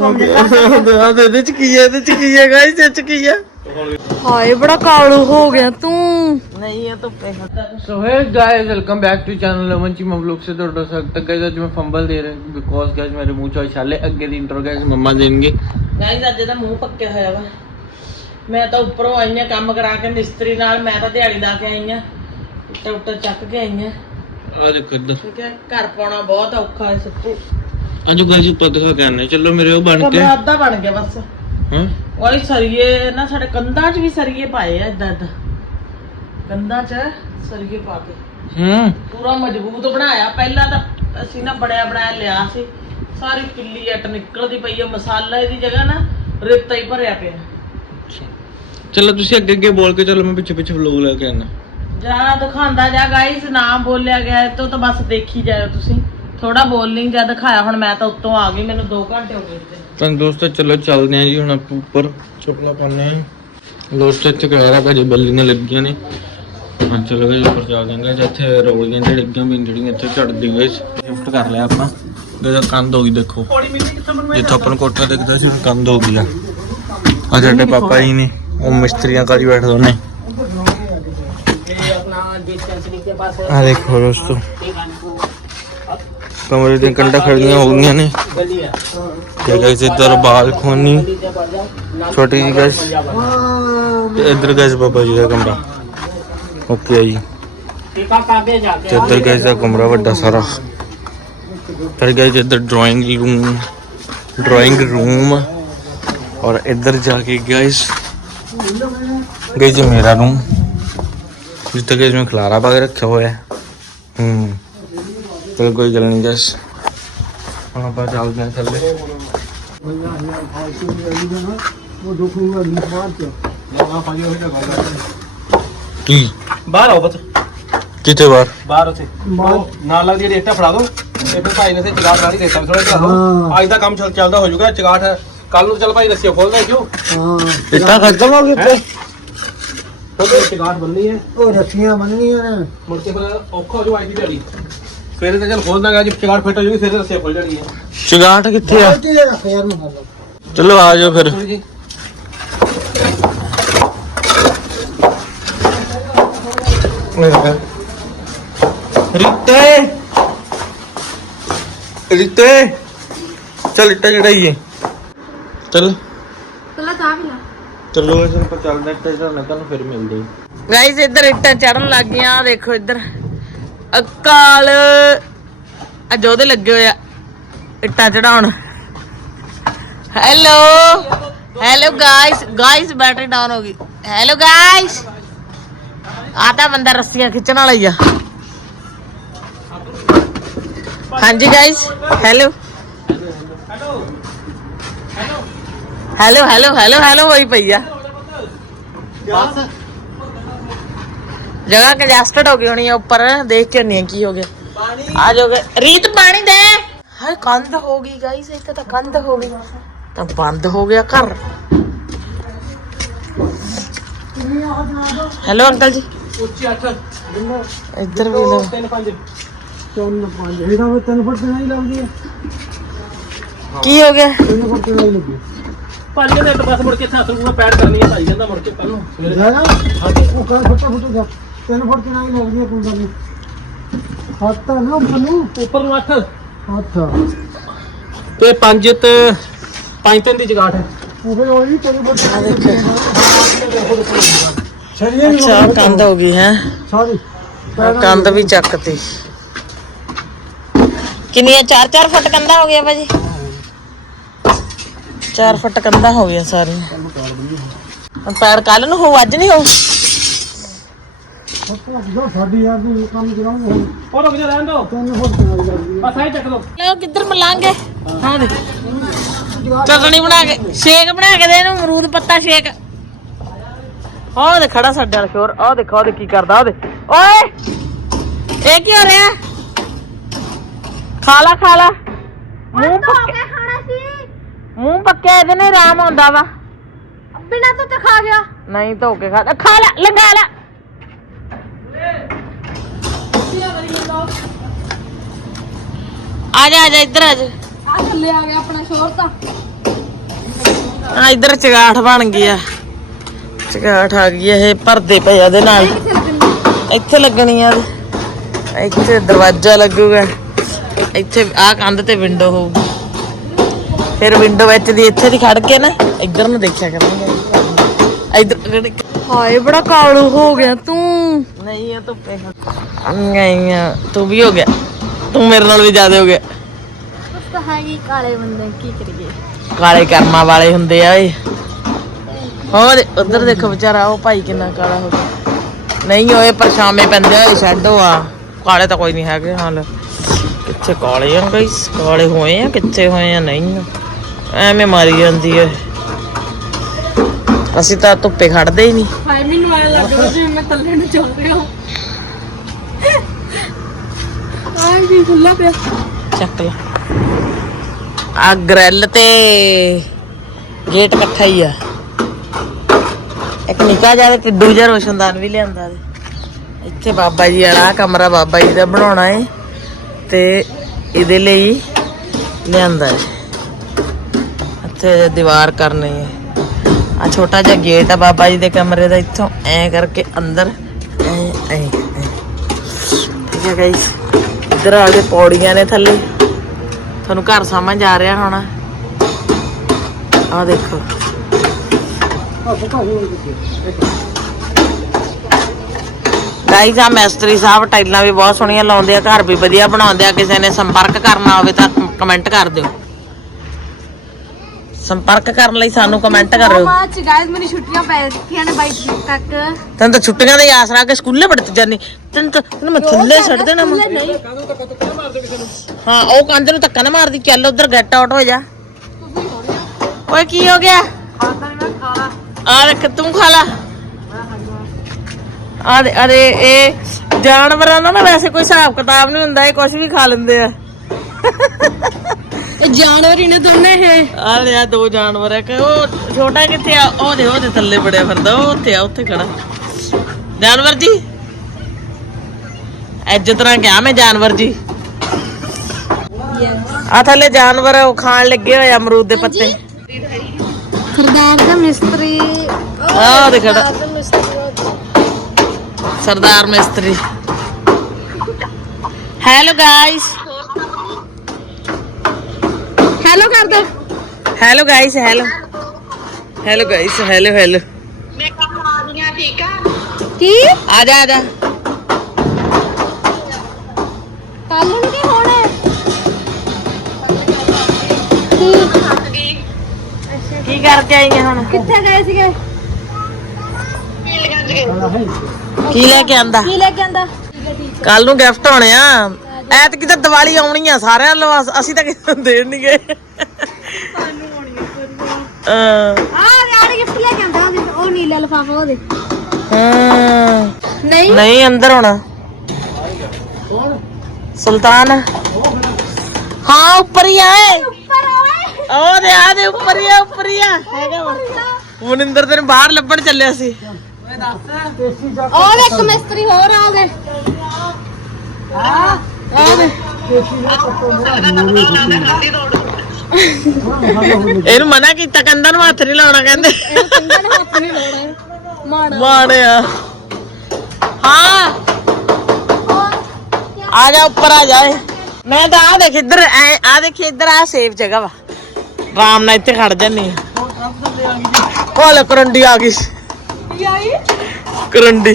ਹੁਕਮ ਦਿੱਤਾ ਆ ਦੇ ਦੇ ਚ ਕੀ ਹੈ ਇਹਦੇ ਚ ਕੀ ਹੈ ਗਾਇਸ ਇਹ ਚ ਕੀ ਹੈ? ਹਾਏ ਬੜਾ ਕਾਲੂ ਹੋ ਗਿਆ ਤੂੰ। ਨਹੀਂ ਇਹ ਤਾਂ ਸੋ ਹੈ guys welcome back to channel Aman Cheema vlog ਸੇ ਤੁਹਾਡਾ ਸਵਾਗਤ ਗਾਇਸ ਅੱਜ ਮੈਂ ਫੰਬਲ ਦੇ ਰਿਹਾ ਬਿਕੋਜ਼ ਗਾਇਸ ਮੇਰੇ ਮੂੰਹ ਚੋਂ ਛਾਲੇ ਅੱਗੇ ਦੀ ਇੰਟਰੋ ਗਾਇਸ ਮੰਮਾ ਦੇਣਗੇ। ਗਾਇਸ ਅੱਜ ਦਾ ਮੂੰਹ ਪੱਕਿਆ ਹੋਇਆ ਵਾ। ਮੈਂ ਤਾਂ ਉੱਪਰੋਂ ਆਈ ਆਂ ਕੰਮ ਕਰਾ ਕੇ ਮਿਸਤਰੀ ਨਾਲ ਮੈਂ ਤਾਂ ਦਿਹਾੜੀ ਲਾ ਕੇ ਆਈ ਆਂ। ਇੱਟਾਂ ਉੱਟਾਂ ਚੱਕ ਕੇ ਆਈ ਆਂ। ਆ ਦੇਖੋ ਇੱਧਰ। ਠੀਕ ਹੈ ਘਰ ਪਾਉਣਾ ਬਹੁਤ ਔਖਾ ਹੈ ਸੱਚੀ। ਅੱਜ ਗਾਇਸ ਉੱਪਰ ਦਿਖਾ ਕੇ ਆਨੇ ਚਲੋ ਮੇਰੇ ਉਹ ਬਣ ਕੇ। ਕਮਰਾ ਅੱਧਾ ਬਣ ਗਿਆ ਬਸ। ਹਾਂ? ਉਹੀ ਸਰੀਏ ਨਾ ਸਾਡੇ ਕੰਧਾਂ 'ਚ ਵੀ ਸਰੀਏ ਪਾਏ ਆ ਇਦਾਂ ਇਦਾਂ। ਕੰਧਾਂ 'ਚ ਸਰੀਏ ਪਾ ਕੇ। ਹੂੰ। ਪੂਰਾ ਮਜ਼ਬੂਤ ਬਣਾਇਆ। ਪਹਿਲਾਂ ਤਾਂ ਅਸੀਂ ਨਾ ਬੜਿਆ ਬਣਾਇਆ ਲਿਆ ਸੀ। ਸਾਰੀ ਕਿੱਲੀ ਇੱਟ ਨਿਕਲਦੀ ਪਈ ਆ। ਮਸਾਲਾ ਇਹਦੀ ਜਗ੍ਹਾ ਨਾ ਰੇਤਾ ਹੀ ਭਰਿਆ ਪਿਆ। ਚਲੋ ਤੁਸੀਂ ਅੱਗੇ ਅੱਗੇ ਬੋਲ ਕੇ ਚਲੋ ਮੈਂ ਪਿੱਛੇ ਪਿੱਛੇ ਵਲੌਗ ਲੈ ਕੇ ਆਣਾ ਜਾ ਦਿਖਾਉਂਦਾ ਜਾ ਗਾਇਸ ਨਾ ਬੋਲਿਆ ਗਿਆ ਇਹ ਤੋਂ ਤਾਂ ਬਸ ਦੇਖੀ ਜਾਇਓ ਤੁਸੀਂ। ਥੋੜਾ ਬੋਲਿੰਗ ਜਾਂ ਦਿਖਾਇਆ ਹੁਣ ਮੈਂ ਤਾਂ ਉੱਤੋਂ ਆ ਗਈ ਮੈਨੂੰ 2 ਘੰਟੇ ਹੋ ਗਏ ਇੱਥੇ। ਤਾਂ ਦੋਸਤੋ ਚਲੋ ਚੱਲਦੇ ਆਂ ਜੀ ਹੁਣ ਆਪਾਂ ਉੱਪਰ। ਚੁਪਲਾ ਪਾਣੇ ਆਂ ਦੋਸਤੋ ਇੱਥੇ ਕਹਿਰਾ ਭਾਜੀ ਬੱਲੀਆਂ ਲੱਗੀਆਂ ਨੇ। ਹਾਂ ਚਲੋ ਗਏ ਉੱਪਰ ਆਂ guys, ਇੱਥੇ ਰੋਲੀਆਂ ਜਿਹੜੀਆਂ ਡਿੱਗੀਆਂ ਵੀ ਜਿਹੜੀਆਂ ਇੱਥੇ ਝੜਦੀ ਗਏ ਸ਼ਿਫਟ ਕਰ ਲਿਆ ਆਪਾਂ। ਜਿਹਦਾ ਕੰਧ ਹੋ ਗਈ ਦੇਖੋ। ਜਿੱਥੋਂ ਆਪਾਂ ਨੂੰ ਕੋਠਾ ਦਿਖਦਾ ਸੀ ਹੁਣ ਕੰਧ ਹੋ ਗਈ ਆ। ਆ ਸਾਡੇ ਪਾਪਾ ਜੀ ਨੇ ਉਹ ਮਿਸਤਰੀਆਂ ਕਾਲੀ ਬੈਠੇ ਦੋਨੇ ਆ ਦੇਖੋ ਦੋਸਤੋ। ਕਮਰੇ ਦੀਆਂ ਕੰਡਾ ਖੜੀਆਂ ਹੋ ਗਈਆਂ ਨੇ। ਤੇ ਗਾਇਸ ਇੱਧਰ ਬਾਲਕੋਨੀ ਛੋਟੀ ਜੀ ਗਾਇਸ ਤੇ ਇੱਧਰ ਗਾਇਸ ਬਾਬਾ ਜੀ ਦਾ ਕਮਰਾ। ਓਕੇ ਆ ਜੀ। ਤੇ ਇੱਧਰ ਗਾਇਸ ਦਾ ਕਮਰਾ ਵੱਡਾ ਸਾਰਾ। ਫਿਰ ਗਾਇਸ ਇੱਧਰ ਡਰਾਇੰਗ ਰੂਮ ਡਰਾਇੰਗ ਰੂਮ ਔਰ ਇੱਧਰ ਜਾ ਕੇ ਗਾਇਸ ਗਾਇਸ ਇਹ ਮੇਰਾ ਰੂਮ ਜਿੱਥੇ ਗਾਇਸ ਮੈਂ ਚਲ ਕੋਈ ਗੱਲ ਨਹੀਂ ਗਾਇਸ ਹੁਣ ਆਪਾਂ ਚੱਲਦੇ ਹਾਂ ਥੱਲੇ। ਕੀ? ਬਾਹਰ ਆਓ ਬਤ ਕਿੱਥੇ ਬਾਹਰ? ਬਾਹਰ ਉੱਥੇ। ਨਾਲ ਲੱਗਦੀ ਜਿਹੜੀ ਇੱਟਾਂ ਫੜਾ ਦੋ। ਇਹ ਫਿਰ ਭਾਈ ਨੇ ਤੇ ਚਗਾਟ ਨਾਲ ਹੀ ਦੇਤਾ ਥੋੜਾ ਜਿਹਾ ਅੱਜ ਦਾ ਕੰਮ ਚੱਲ ਚੱਲਦਾ ਹੋ ਜਾਊਗਾ ਚਗਾਟ ਕੱਲ ਨੂੰ ਚੱਲ ਭਾਈ ਰੱਸੀਆਂ ਖੋਲਦਾ ਕਿਉਂ? ਇੱਟਾਂ ਖਤਮ ਹੋ? ਗਈ ਹੈਂ? ਕਿਉਂਕਿ ਚਗਾਟ ਬੰਨੀ ਹੈ। ਉਹ ਰੱਸੀਆਂ ਬੰਨਣੀਆਂ ਨੇ। ਮੁੜ ਕੇ ਫਿਰ ਔਖਾ ਹੋ ਜਾਊ ਅੱਜ ਦੀ ਦਿਹਾੜੀ। ਸਵੇਰੇ ਤਾਂ ਚੱਲ ਖੋਲ ਦਾਂਗਾ ਜੀ ਚਗਾਟ ਫਿੱਟ ਹੋ ਜਾਊਗੀ ਫਿਰ ਰੱਸੀਆਂ ਖੁੱਲ ਜਾਣਗੀਆਂ ਚਗਾਟ ਕਿੱਥੇ ਆ? ਤੇ ਰੱਖ ਯਾਰ ਨੂੰ ਕਰ ਲਓ ਚਲੋ ਆ ਜਾਓ ਫਿਰ। ਥੋੜੀ ਜੀ ਰਿੱਤੇ ਰਿੱਤੇ ਚੱਲ ਇੱਟਾਂ ਚੜਾਈਏ ਚੱਲ। ਪਹਿਲਾਂ ਚਾਹ ਪੀ ਲੈ। ਚਲੋ। ਅਸੀਂ ਆਪਾਂ ਚੱਲਦੇ ਇੱਟਾਂ ਚੜਾਉਣਾ ਤੁਹਾਨੂੰ ਫਿਰ ਮਿਲਦੇ ਹਾਂ। ਗਾਇਸ ਇੱਧਰ ਇੱਟਾਂ ਚੜਨ ਲੱਗ ਗਈਆਂ ਆਹ ਦੇਖੋ ਇੱਧਰ। ਅਕਾਲ। ਅੱਜ ਉਹਦੇ ਲੱਗੇ ਹੋਏ ਇੱਟਾਂ ਚੜਾਉਣ। Hello hello guys guys battery down ਹੋ ਗਈ। ਹੈਲੋ ਗਾਇਸ ਆਤਾ ਬੰਦਾ ਰੱਸੀਆਂ ਖਿੱਚਣ ਵਾਲਾ ਹੀ ਆ। ਹਾਂਜੀ guys hello hello hello hello hello ਹੋਈ ਪਈ ਆ। ਜਗ੍ਹਾ ਕੰਜਸਟਡ ਹੋ ਗਈ ਹੋਣੀ ਆ ਉੱਪਰ ਦੇਖ ਕੇ ਨਹੀਂ ਕੀ ਹੋ ਗਿਆ। ਆ ਜਾਓਗੇ ਰੀਤ ਪਾਣੀ ਦੇ। ਹਾਏ ਕੰਧ ਹੋ ਗਈ ਗਾਈਸ ਇੱਥੇ ਤਾਂ ਕੰਧ ਹੋ ਗਈ। ਤਾਂ ਬੰਦ ਹੋ ਗਿਆ ਘਰ। ਹੈਲੋ ਅੰਕਲ ਜੀ। ਉੱਚੀ ਅੱਠ ਇੱਧਰ ਵੀ ਲਓ। ਤਿੰਨ ਪੰਜ ਚੌਨ ਪੰਜ ਇਹਦਾ ਵੀ ਤਿੰਨ ਫੁੱਟ ਤੇ ਨਹੀਂ ਲੱਗਦੀ ਹੈ ਕੀ ਹੋ ਗਿਆ? ਤਿੰਨ ਫੁੱਟ ਤੇ ਨਹੀਂ ਲੱਗੀ ਪੰਜ ਇੱਕ ਬਸ ਮੁੜ ਕੇ ਹੱਥ ਨੂੰ ਪੈਰ ਕਰਨੀ ਹੈ ਭਾਈ ਕਹਿੰਦਾ ਮੁੜ ਕੇ। ਸਵੇਰੇ ਜਾਗਾ ਉਹ ਕਰ ਫੁੱਟਾ ਫੁੱਟਾ ਜਾ। ਤਿੰਨ ਫੁੱਟ ਨਹੀਂ ਲੱਗਦੀ ਕੋਈ ਗੱਲ ਨਹੀਂ ਹੱਥ ਨਾ ਉੱਪਰ ਨੂੰ। ਉੱਪਰ ਨੂੰ ਅੱਠ ਹੱਥ ਤੇ ਪੰਜ ਤੇ ਪੰਜ ਤਿੰਨ ਦੀ ਜਗਾਟ ਹੈ। ਉਹ ਫਿਰ ਉਹ ਵੀ ਤਿੰਨ ਫੁੱਟ ਆ ਅੱਛਾ ਆਹ ਕੰਧ ਹੋ ਗਈ ਹੈ। ਸਾਰੀ ਕੰਧ ਵੀ ਚੱਕਤੀ। ਕਿੰਨੀਆਂ? 4-4 ਫੁੱਟ ਕੰਧਾ ਹੋ ਗਿਆ ਭਾਜੀ। 4 ਫੁੱਟ ਕੰਧਾ ਹੋ ਗਿਆ ਸਾਰੀਆਂ। ਹੁਣ ਪੈਰ ਕੱਲ ਨੂੰ ਹੋਊ ਅੱਜ ਨਹੀਂ ਹੋਊ? ਸਾਡੀ ਯਾਰ ਦੀ ਕੰਮ ਚਲਾਉਂਗੇ ਹੁਣ ਉਹ ਰੁਕ ਜਾ ਰਹਿਣ ਦੋ। ਤਿੰਨ ਫੁੱਟ ਤੇ ਨਹੀਂ ਲੱਗਦੀ ਬਸ ਆਈ ਚੱਕ ਦੋ ਲਓ ਕਿੱਧਰ ਮਲਾਂਗੇ ਹਾਂ? ਦੇ ਚਟਣੀ ਬਣਾ ਕੇ ਸ਼ੇਕ ਬਣਾ ਕੇ ਦੇ ਇਹਨੂੰ ਅਮਰੂਦ ਪੱਤਾ ਸ਼ੇਕ। ਆਹ ਦੇ ਖੜਾ ਸਾਡੇ ਵਾਲਾ ਸ਼ੋਰ। ਆਹ ਦੇਖੋ ਆਹ ਦੇ ਕੀ ਕਰਦਾ ਆਹ ਦੇ ਓਏ! ਇਹ ਕੀ ਹੋ ਰਿਹਾ? ਖਾ ਲਾ ਖਾ ਲਾ। ਮੂੰਹ ਪੱਕੇ ਖਾਣਾ ਸੀ। ਮੂੰਹ ਪੱਕਿਆ ਇਹਦੇ ਨਾਲ ਆਰਾਮ ਆਉਂਦਾ ਵਾ। ਬਿਨਾਂ ਤੋਂ ਤੇ ਖਾ ਗਿਆ। ਨਹੀਂ ਧੋ ਕੇ ਖਾ ਖਾ ਲੈ ਲੰਗਾ ਲੈ। ਆ ਜਾ ਆ ਜਾ ਇੱਧਰ ਆ ਜਾ। ਆ ਥੱਲੇ ਆ ਗਿਆ ਆਪਣਾ ਸ਼ੋਰ ਤਾਂ। ਆ ਇਧਰ ਚਗਾਠ ਬਣ ਗਈ ਆ। ਚਗਾਠ ਆ ਗਈ ਆ, ਇਹ ਭਰਦੇ ਪਏ ਆ ਇਹਦੇ ਨਾਲ। ਇੱਥੇ ਲੱਗਣੀ ਆ ਇਹਦੇ। ਇੱਥੇ ਦਰਵਾਜ਼ਾ ਲੱਗੂਗਾ। ਇੱਥੇ ਆ ਕੰਧ ਤੇ ਵਿੰਡੋ ਹੋਊਗੀ। ਫਿਰ ਵਿੰਡੋ ਵਿੱਚ ਦੀ ਇੱਥੇ ਦੀ ਖੜ ਕੇ ਨਾ ਇੱਧਰ ਨੂੰ ਦੇਖਿਆ ਕਰਾਂਗੇ। ਇੱਧਰ ਹਾਏ ਬੜਾ ਕਾਲੂ ਹੋ ਗਿਆ ਤੂੰ। ਨਹੀਂ ਇਹ ਧੁੱਪੇ ਨਹੀਂ ਤੂੰ ਵੀ ਹੋ ਗਿਆ। ਤੂੰ ਮੇਰੇ ਨਾਲ ਵੀ ਜ਼ਿਆਦਾ ਹੋ ਗਿਆ। ਤਾਂ ਕਾਲੇ ਬੰਦੇ ਕੀ ਕਰੀਏ? ਕਾਲੇ ਕਰਮਾਂ ਵਾਲੇ ਹੁੰਦੇ ਆ ਓਏ। ਹੋਰ ਉਧਰ ਦੇਖੋ ਵਿਚਾਰਾ ਉਹ ਭਾਈ ਕਿੰਨਾ ਕਾਲਾ ਹੋ ਗਿਆ। ਨਹੀਂ ਓਏ ਪਰਛਾਵੇਂ ਪੈਂਦੇ ਹੋਏ ਸ਼ੈਡੋ ਆ। ਕਾਲੇ ਤਾਂ ਕੋਈ ਨਹੀਂ ਹੈਗੇ ਹਾਲ। ਕਿੱਥੇ ਕਾਲੇ ਆ ਗਾਇਸ ਕਾਲੇ ਹੋਏ ਆ ਕਿੱਥੇ ਹੋਏ ਆ? ਨਹੀਂ। ਐਵੇਂ ਮਾਰੀ ਜਾਂਦੀ ਏ ਅਸੀਂ ਤਾਂ ਧੁੱਪੇ ਖੜਦੇ ਹੀ ਨਹੀਂ। ਮੈਨੂੰ ਐ ਲੱਗਦਾ ਜਿਵੇਂ ਮੈਂ ਥੱਲੇ ਨੂੰ ਚੱਲ ਰਿਹਾ ਹਾਂ ਆਈ ਵੀ ਖੁੱਲਾ ਪਿਆ। ਚੱਕ ਲਾ। ਆ ਗ੍ਰਿਲ ਤੇ ਗੇਟ ਇਕੱਠਾ ਹੀ ਆ। ਇੱਕ ਨਿੱਕਾ ਜਿਹਾ ਟਿੱਡੂ ਜਿਹਾ ਰੋਸ਼ਨਦਾਨ ਵੀ ਲਿਆਂਦਾ ਇੱਥੇ ਬਾਬਾ ਜੀ ਵਾਲਾ ਕਮਰਾ ਬਾਬਾ ਜੀ ਦਾ ਬਣਾਉਣਾ ਏ ਤੇ ਇਹਦੇ ਲਈ ਲਿਆਂਦਾ ਏ। ਇੱਥੇ ਦੀਵਾਰ ਕਰਨੀ ਹੈ ਆ ਛੋਟਾ ਜਿਹਾ ਗੇਟ ਆ ਬਾਬਾ ਜੀ ਦੇ ਕਮਰੇ ਦਾ, ਇੱਥੋਂ ਐ ਕਰਕੇ ਅੰਦਰ ਠੀਕ ਗਾਇਸ। ਇੱਧਰ ਆ ਕੇ ਪੌੜੀਆਂ ਨੇ ਥੱਲੇ। ਤੁਹਾਨੂੰ ਘਰ ਸਮਝ ਆ ਰਿਹਾ ਹੋਣਾ। ਆ ਦੇਖੋ। ਗਾਈਸ ਆ ਮੈਸਤਰੀ ਸਾਹਿਬ ਟਾਈਲਾਂ ਵੀ ਬਹੁਤ ਸੋਹਣੀਆਂ ਲਾਉਂਦੇ ਆ। ਘਰ ਵੀ ਵਧੀਆ ਬਣਾਉਂਦੇ ਆ। ਕਿਸੇ ਨੇ ਸੰਪਰਕ ਕਰਨਾ ਹੋਵੇ ਤਾਂ ਕਮੈਂਟ ਕਰ ਦਿਓ। ਸੰਪਰਕ ਕਰਨ ਲਈ ਸਾਨੂੰ ਕਮੈਂਟ ਕਰਿਓ। ਮਾਚ ਗਾਇਸ ਮੇਰੀ ਛੁੱਟੀਆਂ ਪੈ ਚੁੱਕੀਆਂ ਨੇ 22 ਤਰੀਕ ਤੱਕ। ਤੈਨੂੰ ਤਾਂ ਛੁੱਟੀਆਂ ਦੇ ਆਸਰਾ ਕੇ ਸਕੂਲੇ ਪੜਤ ਜਾਨੀ। ਤੈਨੂੰ ਤਾਂ ਤੈਨੂੰ ਮੈਂ ਥੱਲੇ ਛੱਡ ਦੇਣਾ ਮੈਂ। ਨਹੀਂ? ਹਾਂ ਉਹ ਕੰਧ ਨੂੰ ਧੱਕਾ ਨਾ ਮਾਰਦੀ ਚੱਲ ਉਧਰ ਗੈਟ ਆਊਟ ਹੋ ਜਾ। ਓਏ ਕੀ ਹੋ ਗਿਆ? ਆ ਦੇਖ ਤੂੰ ਖਾ ਲਾ। ਆ ਦੇ ਅਰੇ ਇਹ ਜਾਨਵਰਾਂ ਦਾ ਨਾ ਵੈਸੇ ਕੋਈ ਹਿਸਾਬ ਕਿਤਾਬ ਨਹੀਂ ਹੁੰਦਾ ਇਹ ਕੁਝ ਵੀ ਖਾ ਲੈਂਦੇ ਆ। ਜਾਨਵਰ ਹੀ ਨੇ ਦੋਨੇ ਇਹ। ਆ ਲਿਆ ਦੋ ਜਾਨਵਰ ਆ ਕਿ ਉਹ ਛੋਟਾ ਕਿੱਥੇ ਆ? ਉਹ ਦੇ ਉਹਦੇ ਥੱਲੇ ਬੜਿਆ ਫਿਰਦਾ ਉਹ ਉੱਥੇ ਆ ਉੱਥੇ ਖੜਾ। ਜਾਨਵਰ ਜੀ। ਇੱਜ਼ਤ ਤਰ੍ਹਾਂ ਕਿਹਾ ਮੈਂ ਜਾਨਵਰ ਜੀ। ਆ ਥੱਲੇ ਜਾਨਵਰ ਉਹ ਖਾਣ ਲੱਗੇ ਹੋਏ ਅਮਰੂਦ ਦੇ ਪੱਤੇ। ਸਰਦਾਰ ਦਾ ਮਿਸਤਰੀ। ਆ ਦੇ ਖੜਾ ਸਰਦਾਰ ਮਿਸਤਰੀ। ਹੈਲੋ ਗਾਇਸ ਹੈਲੋ ਕਰ ਦੋ hello guys hello hello guys hello hello ਕੀ ਆ? ਜਾ ਆ ਜਾ। ਕੱਲ ਨੂੰ ਕੀ ਹੋਣਾ? ਹੈ? ਕੀ ਕਰਕੇ ਆਈ ਆ ਹੁਣ? ਕਿੱਥੇ ਗਏ ਸੀਗੇ? ਕੀ ਲੈ ਕੇ ਆਂਦਾ? ਕੀ ਲੈ ਕੇ ਆਂਦਾ? ਕੱਲ ਨੂੰ ਗਿਫਟ ਹੋਣੇ ਆ। ਐਤਕੀ ਤਾਂ ਦੀਵਾਲੀ ਆਉਣੀ ਆ ਸਾਰਿਆਂ ਨੂੰ ਅਸ- ਤਾਂ ਕਿਸੇ ਨੂੰ ਦੇਣ ਨਹੀਂ ਗਏ। ਅਹ, ਆ ਯਾਰ ਗਿਫਟ ਲੈ ਕੇ ਆਂਦਾ ਉਹ ਨੀਲਾ ਲਫਾਫਾ ਉਹਦੇ ਹਾਂ। ਨਹੀਂ। ਨਹੀਂ ਅੰਦਰ ਹੋਣਾ। ਸੁਲਤਾਨ। ਹਾਂ ਉੱਪਰ ਹੀ ਆਏ ਉੱਪਰ ਓਏ। ਉਹ ਦੇ ਆ ਦੇ ਉੱਪਰ ਹੀ ਆ ਉੱਪਰ ਹੀ ਆ। ਹੈਗਾ ਵਾ। ਮਨਿੰਦਰ ਤੈਨੂੰ ਬਾਹਰ ਲੱਭਣ ਚੱਲਿਆ ਸੀ। ਉਹ ਇੱਕ ਮਿਸਤਰੀ ਹੋਰ ਆ ਗਏ ਇਹਨੂੰ ਮਨਾ ਕੀਤਾ ਕੰਧਾਂ ਨੂੰ ਹੱਥ ਨਹੀਂ ਲਾਉਣਾ ਕਹਿੰਦੇ। ਕੰਨਾਂ ਨੂੰ ਹੱਥ ਨਹੀਂ ਲਾਉਣਾ ਮਾੜਾ ਮਾਣਿਆ ਹਾਂ। ਆ ਜਾ ਉੱਪਰ ਆ ਜਾ ਏ। ਮੈਂ ਤਾਂ ਆ ਦੇਖ ਇੱਧਰ ਆ ਦੇਖ ਇੱਧਰ ਆ ਸੇਫ ਜਗ੍ਹਾ ਵਾ। ਆਰਾਮ ਨਾਲ ਇੱਥੇ ਖੜ ਜਾਨੀ ਆ। ਉਹ ਲੈ ਕਰੰਡੀ ਆ ਗਈ। ਕਰੰਡੀ।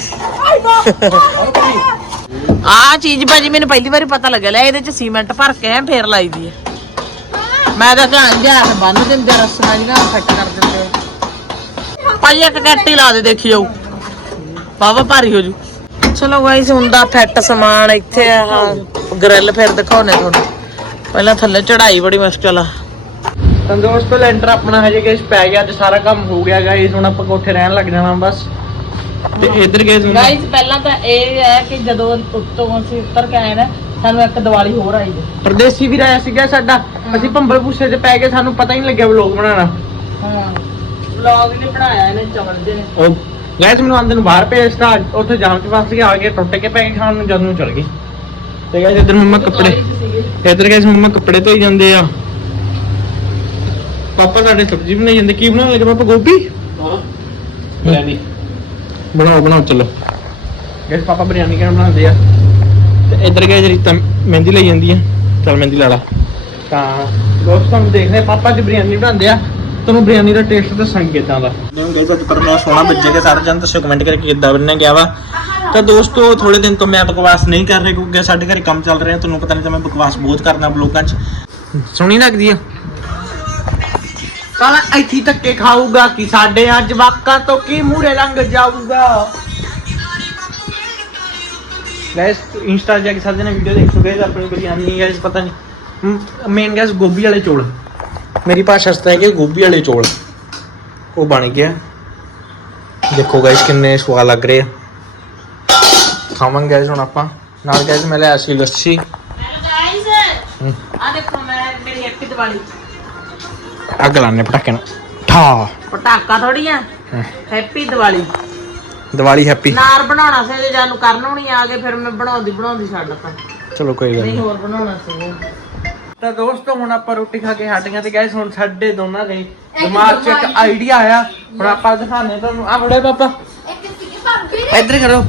ਆ ਚੀਜ਼ ਭਾਜੀ ਮੈਨੂੰ ਪਹਿਲੀ ਵਾਰੀ ਪਤਾ ਲੱਗਿਆ। ਲੈ ਇਹਦੇ ਚ ਸੀਮੈਂਟ ਭਰ ਕੇ ਐ ਫੇਰ ਲਾਈ ਦੀ ਹੈ। ਮੈਂ ਤਾਂ ਧਿਆਨ ਜਿਹਾ ਬੰਨ ਦਿੰਦੇ ਰਸਨਾ ਜਿਹਨਾਂ ਨੂੰ ਫਿੱਟ ਕਰ ਦਿੰਦੇ ਭਾਜੀ ਇੱਕ ਕੱਟੀ ਲਾ ਦੇ ਦੇਖੀ ਜਾਊ ਬਾਬਾ ਭਾਰੀ ਹੋ ਜੂ। ਚਲੋ ਗਾਈਸ ਹੁੰਦਾ ਫਿੱਟ ਸਮਾਨ ਇੱਥੇ ਆ ਗ੍ਰਿਲ ਫਿਰ ਦਿਖਾਉਣੇ ਤੁਹਾਨੂੰ। ਪਹਿਲਾਂ ਥੱਲੇ ਚੜਾਈ ਬੜੀ ਮੁਸ਼ਕਲ ਆ। ਤਾਂ ਦੋਸਤੋ, ਲੈਂਟਰ ਆਪਣਾ ਹਜੇ ਗਾਇਸ ਪੈ ਗਿਆ ਤੇ ਸਾਰਾ ਕੰਮ ਹੋ ਗਿਆ ਗਾਇਸ ਹੁਣ ਆਪਾਂ ਕੋਠੇ ਰਹਿਣ ਲੱਗ ਜਾਣਾ ਬਸ। ਤੇ ਇੱਧਰ ਗਾਇਸ ਗਾਈਸ ਪਹਿਲਾਂ ਤਾਂ ਇਹ ਹੈ ਕਿ ਜਦੋਂ ਉੱਤੋਂ ਅਸੀਂ ਉੱਤਰ ਕੇ ਆਏ ਨਾ ਸਾਨੂੰ ਇੱਕ ਦੀਵਾਲੀ ਹੋਰ ਆਈ ਹੈ ਪਰਦੇਸੀ ਵੀ ਆਇਆ ਸੀਗਾ ਸਾਡਾ। ਅਸੀਂ ਭੰਬਲ ਭੂਸੇ 'ਚ ਪੈ ਗਏ ਸਾਨੂੰ ਪਤਾ ਹੀ ਨਹੀਂ ਲੱਗਿਆ ਵਲੋਗ ਬਣਾਉਣਾ। ਹਾਂ। ਵਲੌਗ ਨੇ ਬਣਾਇਆ ਇਹਨੇ ਚਵਲ ਜੇ। ਨੇ ਉਹ ਗਾਇਸ ਮੈਨੂੰ ਆਂਦੇ ਨੂੰ ਬਾਹਰ ਭੇਜਤਾ ਉੱਥੇ ਜਾਮ 'ਚ ਫਸ ਗਿਆ ਆ ਕੇ ਟੁੱਟ ਕੇ ਪੈ ਕੇ ਖਾਣ ਨੂੰ ਜਦ ਨੂੰ ਚਲ ਗਈ ਤੇ ਗਾਇਸ ਇੱਧਰ ਮੰਮਾ ਕੱਪੜੇ ਇੱਧਰ ਗਾਇਸ ਮੰਮਾ ਕੱਪੜੇ ਧੋਈ ਜਾਂਦੇ ਆ। ਪਾਪਾ ਸਾਡੇ ਸਬਜ਼ੀ ਬਣਾਈ ਜਾਂਦੇ। ਕੀ ਬਣਾਉਣ ਲੱਗੇ ਪਾਪਾ ਗੋਭੀ? ਹਾਂ। ਬਿਰਿਆਨੀ ਬਣਾਓ ਬਣਾਓ ਚਲੋ। ਗੈਸ ਪਾਪਾ ਬਿਰਿਆਨੀ ਕਿਵੇਂ ਬਣਾਉਂਦੇ ਆ। ਤੇ ਇੱਧਰ ਗਏ ਰੀਤਾ ਮਹਿੰਦੀ ਲਈ ਜਾਂਦੀ ਆ? ਚਲ ਮਹਿੰਦੀ ਲਾ ਲਾ। ਤਾਂ ਦੋਸਤੋ ਹਮ ਦੇਖਦੇ ਹਾਂ ਪਾਪਾ ਜੀ ਬਿਰਿਆਨੀ ਬਣਾਉਂਦੇ ਆ। ਤੁਹਾਨੂੰ ਬਿਰਿਆਨੀ ਦਾ ਟੇਸਟ ਦੱਸਾਂਗੇ ਕਿਦਾਂ ਦਾ। ਨਹੀਂ ਗਏ ਤਾਂ ਪਰਨਾ ਸੋਹਣਾ ਵੱਜੇਗਾ ਸਾਰੇ ਜਣ ਦੱਸੋ ਕਮੈਂਟ ਕਰਕੇ ਕਿੱਦਾਂ ਬਣਨੇ ਗਿਆ ਵਾ। ਤਾਂ ਦੋਸਤੋ ਥੋੜੇ ਦਿਨ ਤੋਂ ਮੈਂ ਬਕਵਾਸ ਨਹੀਂ ਕਰ ਰਿਹਾ ਕਿਉਂਕਿ ਸਾਡੇ ਘਰੇ ਕੰਮ ਚੱਲ ਰਿਹਾ ਤੁਹਾਨੂੰ ਪਤਾ ਨਹੀਂ ਤਾਂ ਮੈਂ ਬਕਵਾਸ ਬਹੁਤ ਕਰਦਾ ਬਲੋਗਾਂ 'ਚ। ਸੋਹਣੀ ਲੱਗਦੀ ਆ। ਸਾਲਾ ਇੱਥੇ ਧੱਕੇ ਖਾਊਗਾ ਕਿ ਸਾਡੇ ਅੱਜ ਵਾਕਾਂ ਤੋਂ ਕੀ ਮੂਰੇ ਲੰਘ ਜਾਊਗਾ? ਗਾਇਸ ਇੰਸਟਾ ਜਾ ਕੇ ਸਾਰੇ ਜਣੇ ਵੀਡੀਓ ਦੇਖੋ ਗਾਇਸ ਆਪਣੀ ਬਿਰਿਆਨੀ ਗਾਇਸ ਪਤਾ ਨਹੀਂ। ਮੇਨ ਗਾਇਸ ਗੋਭੀ ਵਾਲੇ ਚੌਲ। ਮੇਰੀ ਭਾਸ਼ਾ ਚ ਤਾਂ ਹੈ ਕਿ ਗੋਭੀ ਵਾਲੇ ਚੌਲ। ਉਹ ਬਣ ਗਿਆ। ਦੇਖੋ ਗਾਇਸ ਕਿੰਨੇ ਸਵਾਦ ਲੱਗ ਰਹੇ ਆ। ਖਾਵਾਂਗੇ ਗਾਇਸ ਹੁਣ ਆਪਾਂ। ਨਾਲ ਗਾਇਸ ਮੈਂ ਲਿਆ ਸੀ ਲੱਸੀ। ਗਾਇਸ ਹਮ। ਆ ਦੇਖੋ ਮੈਂ ਮੇਰੀ ਹੈਪੀ ਦੀਵਾਲੀ। ਅੱਗ ਲਾਣੇ ਪਟਾਕੇ ਨੂੰ। ਠਾ। ਪਟਾਕਾ ਥੋੜੀ ਆ। ਹੈਪੀ ਦੀਵਾਲੀ। ਦੀਵਾਲੀ ਹੈਪੀ ਨਾਰ ਬਣਾਉਣਾ ਸੀ ਜੇ ਜਾਨੂੰ ਕਰਨ ਨੂੰ ਨਹੀਂ ਆ ਗਏ ਫਿਰ ਮੈਂ ਬਣਾਉਂਦੀ ਬਣਾਉਂਦੀ ਛੱਡ ਤਾ। ਚਲੋ ਕੋਈ ਗੱਲ ਨਹੀਂ ਨਹੀਂ ਹੋਰ ਬਣਾਉਣਾ ਸੀ। ਤਾਂ ਦੋਸਤੋ ਹੁਣ ਆਪਾਂ ਰੋਟੀ ਖਾ ਕੇ ਹਟ ਗਏ ਤੇ ਗਾਇਸ ਹੁਣ ਸਾਡੇ ਦੋਨਾਂ ਦੇ ਦਿਮਾਗ 'ਚ ਇੱਕ ਆਈਡੀਆ ਆਇਆ। ਹੁਣ ਆਪਾਂ ਦਿਖਾਣੇ ਤੁਹਾਨੂੰ। ਆ ਫੜੇ ਪਾਪਾ। ਇੱਕ ਸੀਗੀ ਭਾਬੀ ਨੇ? ਇੱਧਰ ਕਰੋ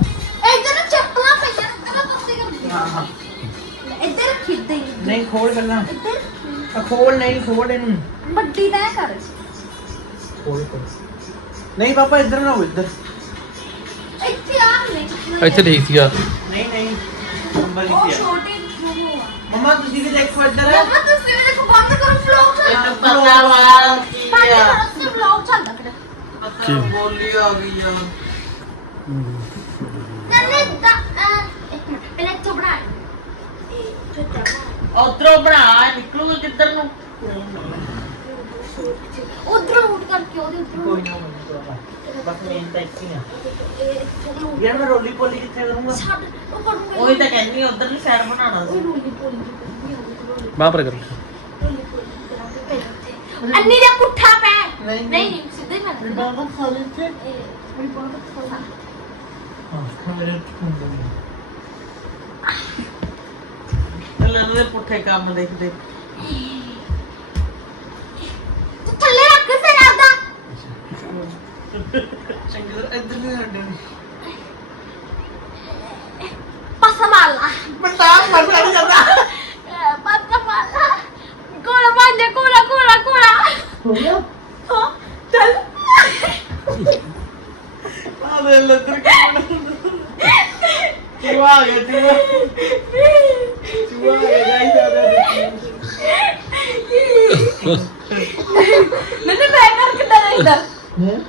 ਇੱਧਰ ਚੱਪਲਾਂ ਪਈਆਂ ਨੇ ਤੁਸੀਂ ਕਰਦੇ ਇੱਧਰ ਖਿੱਦੇ ਹੀ। ਨਹੀਂ ਖੋਲ ਗੱਲਾਂ ਇੱਧਰ ਖੋਲ ਨਹੀਂ ਖੋਲ ਇਹਨੂੰ। ਵੱਡੀ ਦਾ ਕਰ। ਖੋਲ ਨਹੀਂ ਪਾਪਾ ਇੱਧਰ ਨਾ ਹੋ ਇੱਧਰ। ਇੱਥੇ ਆ ਨਹੀਂ ਇੱਥੇ ਠੀਕ ਸੀਗਾ। ਨਹੀਂ ਨਹੀਂ। ਨੰਬਰ ਉਹ ਨਹੀਂ ਸੀ ਛੋਟੇ ਜੋ ਮਮਾ ਤੁਸੀਂ ਵੀ ਦੇਖੋ ਇੱਧਰ। ਮਮਾ ਤੁਸੀਂ ਮੇਰੇ ਕੋ ਬੰਦ ਕਰੋ ਫਲੋਗ ਚੱਲਦਾ ਪਤਾ ਵਾਲਾ ਕੀ ਬੰਦ ਆ ਕਰੋ ਸੇ ਫਲੋਗ ਚੱਲਦਾ ਫਿਰ। ਪਤਾ ਬੋਲੀ ਆ ਗਈ ਆ। ਨੰਨੇ ਦਾ ਅਹ, ਇੱਕ ਮਿੰਟ ਪਹਿਲਾਂ ਇੱਥੋਂ ਬਣਾ ਇਹ ਇੱਥੋਂ ਉਧਰੋਂ ਬਣਾ ਨਿਕਲੂਗਾ ਕਿੱਧਰ ਨੂੰ। ਉਧਰ ਰੂਟ ਕਰਕੇ ਉਹਦੇ ਉੱਧਰ ਕੋਈ ਨਾ ਬਸ ਮੇਨ ਤਾਂ ਇੱਥੇ ਆ। ਛੱਡ ਯਾਰ ਮੈਂ ਰੋਲੀ ਪੋਲੀ ਕਿੱਥੇ ਕਰੂੰਗਾ? ਉਹ ਕਰੂੰਗਾ ਉਹੀ ਤਾਂ ਕਹਿੰਦੀ ਉਧਰਲੀ ਸਾਈਡ ਬਣਾਉਣਾ ਸੀ। ਰੂਲੀ ਪੋਲੀ ਬਾਪਰ ਕਰੋ ਅੰਨੀ ਦਾ ਪੁੱਠਾ ਪੈ। ਨਹੀਂ, ਨਹੀਂ। ਨਹੀਂ ਸਿੱਧਾ ਹੀ ਮੈਂ ਬਾਬਾ ਖਾਲੀ ਤੇ ਮੇਰੀ ਬਹੁਤ ਖੋਲਾ ਚੱਲ ਦੇ ਪੁੱਠੇ ਕੰਮ ਦੇਖਦੇ। ਚੰਗੀ ਤਰ੍ਹਾਂ ਇੱਧਰ ਨਹੀਂ ਹੱਡੇ ਪਾਸਾ ਮਾਲਾ ਬੰਦਾ ਮਰ ਕਰ ਜਾਂਦਾ। ਪਾਸਾ ਮਾਲਾ ਕੋਲਾ ਪਾਂਦੇ ਕੋਲਾ ਕੋਲਾ ਕੋਲਾ ਹੋ ਗਿਆ? ਹਾਂ ਚੱਲ। ਆ ਦੇ ਲੱਦਰ ਚੂਹਾ ਆ ਗਿਆ ਚੂਹਾ ਚੂਹਾ ਆ ਗਿਆ ਗਾਈਸ ਆ ਦੇ ਮੈਨੂੰ ਮੈਂ ਕਰ ਕਿੱਦਾਂ ਰਹਿੰਦਾ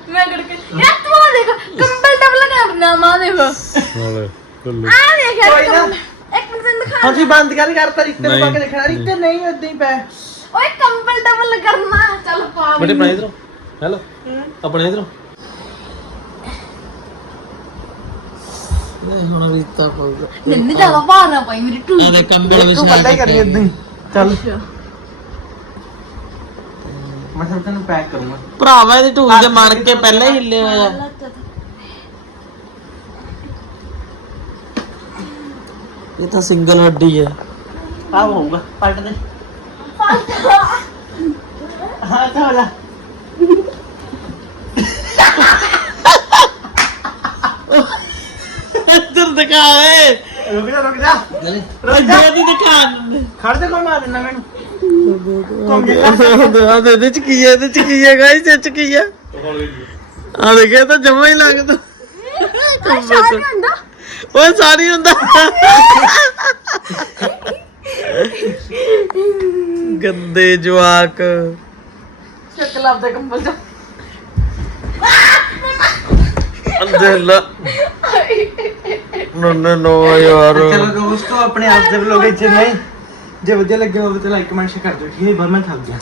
ਮੈਂ ਕਰਕੇ ਯਾਰ ਤੂੰ ਆ ਦੇਖ ਕੰਬਲ ਡਬਲ ਕਰਨਾ ਮਾਂ ਦੇਖ ਆ ਦੇਖ ਯਾਰ ਕੋਈ ਨਾ। ਕੰਬਲ। ਇੱਕ ਮਿੰਟ ਤੈਨੂੰ ਦਿਖਾ ਅਸੀਂ ਬੰਦ ਕਰ ਕਰਤਾ ਰਿਸ਼ਤੇ ਨੂੰ ਪਾ ਕੇ ਨਹੀਂ। ਦੇਖਣਾ ਰਿਸ਼ਤੇ ਨਹੀਂ ਏਦਾਂ ਹੀ ਪੈ। ਓਏ ਕੰਬਲ ਡਬਲ ਕਰਨਾ ਚੱਲ ਪਾ ਬੜੇ ਆਪਣੇ ਇਧਰੋਂ। ਹੈਲੋ। ਆਪਣੇ ਇਧਰੋਂ। ਹੁਣ ਰਿਸ਼ਤਾ ਪਊਗਾ। ਨੰਨੇ ਜ਼ਿਆਦਾ ਭਾਰ ਨਾ ਪਾਈ ਮੇਰੀ ਟੂ ਆ ਦੇ ਕੰਬਲ ਤੂੰ ਪੱਲੇ ਕਰੀ ਏਦਾਂ ਹੀ। ਚੱਲ। ਮੈਂ ਸਭ ਤੈਨੂੰ ਪੈਕ ਕਰੂੰਗਾ। ਭਰਾਵਾ ਇਹਦੀ ਢੂਈ ਤੇ ਮਣ ਕੇ ਪਹਿਲਾਂ ਹੀ ਹਿੱਲੇ ਹੋਇਆ। ਇਹ ਤਾਂ ਸਿੰਗਲ ਹੱਡੀ ਹੈ। ਆ ਹੋਊਗਾ ਪਲਟ ਦੇ। ਹਾਂ ਤਾਂ ਜਾ। ਇੱਧਰ ਦਿਖਾ ਏ ਰੁਕ ਜਾ ਰੁਕ ਜਾ। ਰੱਜੇ ਦੀ ਦਿਖਾ। ਖੜ ਜਾ ਕੋ ਮਾਰ ਦੇਣਾ ਮੈਨੂੰ ਆ ਦੇ ਇਹਦੇ ਚ ਕੀ ਹੈ ਇਹਦੇ ਚ ਕੀ ਹੈ ਗਾਇਸ ਇਹ ਚ ਕੀ ਹੈ? ਆ ਦੇਖਿਆ ਤਾਂ ਜਮਾ ਹੀ ਲੱਗਦਾ ਸ਼ਾਰ ਹੁੰਦਾ। ਓਏ ਸਾਰੀ ਹੁੰਦਾ। ਗੰਦੇ ਜਵਾਕ। ਸ਼ਕਲ ਆਪਦੇ ਕੰਬਲ ਚ ਅੰਦਰ ਲਾ ਨੋ ਨੋ ਨੋ ਯਾਰ ਚਲੋ ਦੋਸਤੋ ਆਪਣੇ ਅੱਜ ਦੇ ਵਲੋਗ ਵਿੱਚ ਨਹੀਂ। ਜੇ ਵਧੀਆ ਲੱਗਿਆ ਹੋਵੇ ਤਾਂ ਲਾਈਕ ਕਮੈਂਟ ਸ਼ੇਅਰ ਕਰ ਦਿਓ। ਠੀਕ ਹੈ ਬਾਰ ਮੈਂ ਥੱਕ ਗਿਆ।